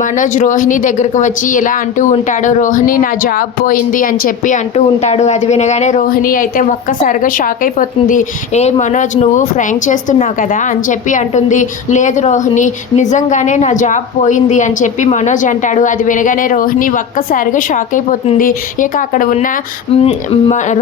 మనోజ్ రోహిణి దగ్గరకు వచ్చి ఇలా అంటూ ఉంటాడు, రోహిణి నా జాబ్ పోయింది అని చెప్పి అంటూ ఉంటాడు. అది వినగానే రోహిణి అయితే ఒక్కసారిగా షాక్ అయిపోతుంది. ఏ మనోజ్, నువ్వు ఫ్రాంక్ చేస్తున్నావు కదా అని చెప్పి అంటుంది. లేదు రోహిణి, నిజంగానే నా జాబ్ పోయింది అని చెప్పి మనోజ్ అంటాడు. అది వినగానే రోహిణి ఒక్కసారిగా షాక్ అయిపోతుంది. ఇక అక్కడ ఉన్న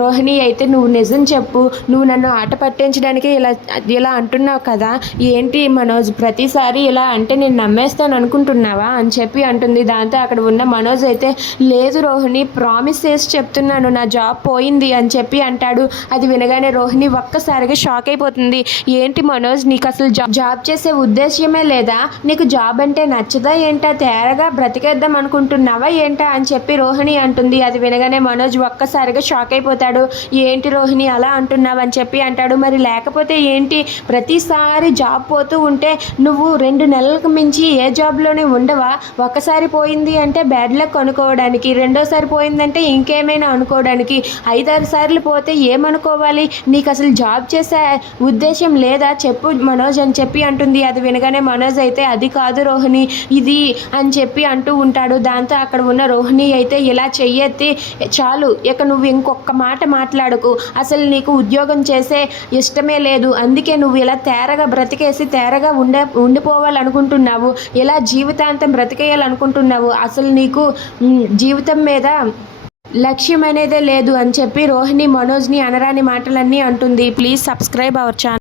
రోహిణి అయితే, నువ్వు నిజం చెప్పు, నువ్వు నన్ను ఆట పట్టించడానికి ఇలా ఇలా అంటున్నావు కదా, ఏంటి మనోజ్ ప్రతిసారి ఇలా అంటే నేను నమ్మేస్తాను అనుకుంటున్నావా అని చెప్పి అంటుంది. దాంతో అక్కడ ఉన్న మనోజ్ అయితే, లేదు రోహిణి, ప్రామిస్ చేసి చెప్తున్నాను, నా జాబ్ పోయింది అని చెప్పి అంటాడు. అది వినగానే రోహిణి ఒక్కసారిగా షాక్ అయిపోతుంది. ఏంటి మనోజ్, నీకు అసలు జాబ్ చేసే ఉద్దేశ్యమే లేదా? నీకు జాబ్ అంటే నచ్చదా ఏంటా? తేరగా బ్రతికేద్దాం అనుకుంటున్నావా ఏంటా అని చెప్పి రోహిణి అంటుంది. అది వినగానే మనోజ్ ఒక్కసారిగా షాక్ అయిపోతాడు. ఏంటి రోహిణి అలా అంటున్నావు అని చెప్పి అంటాడు. మరి లేకపోతే ఏంటి, ప్రతిసారి జాబ్ పోతూ ఉంటే నువ్వు 2 నెలలకు మించి ఏ జాబ్లోనే ఉండవా? ఒకసారి పోయింది అంటే బ్యాడ్ లక్ అనుకోవడానికి, రెండోసారి పోయిందంటే ఇంకేమైనా అనుకోవడానికి, 5-6 సార్లు పోతే ఏమనుకోవాలి? నీకు అసలు జాబ్ చేసే ఉద్దేశం లేదా చెప్పు మనోజ్ అని చెప్పి అంటుంది. అది వినగానే మనోజ్ అయితే, అది కాదు రోహిణి, ఇది అని చెప్పి అంటూ ఉంటాడు. దాంతో అక్కడ ఉన్న రోహిణి అయితే, ఇలా చెయ్యెత్తి, చాలు ఇక నువ్వు ఇంకొక మాట మాట్లాడకు, అసలు నీకు ఉద్యోగం చేసే ఇష్టమే లేదు, అందుకే నువ్వు ఇలా తేరగా బ్రతికేసి తేరగా ఉండిపోవాలనుకుంటున్నావు, ఇలా జీవితాంతం బ్రతికేయాలనుకుంటున్నావు, అసలు నీకు జీవితం మీద లక్ష్యం అనేదే లేదు అని చెప్పి రోహిణి మనోజ్ని అనరాని మాటలన్నీ అంటుంది. Please subscribe our channel.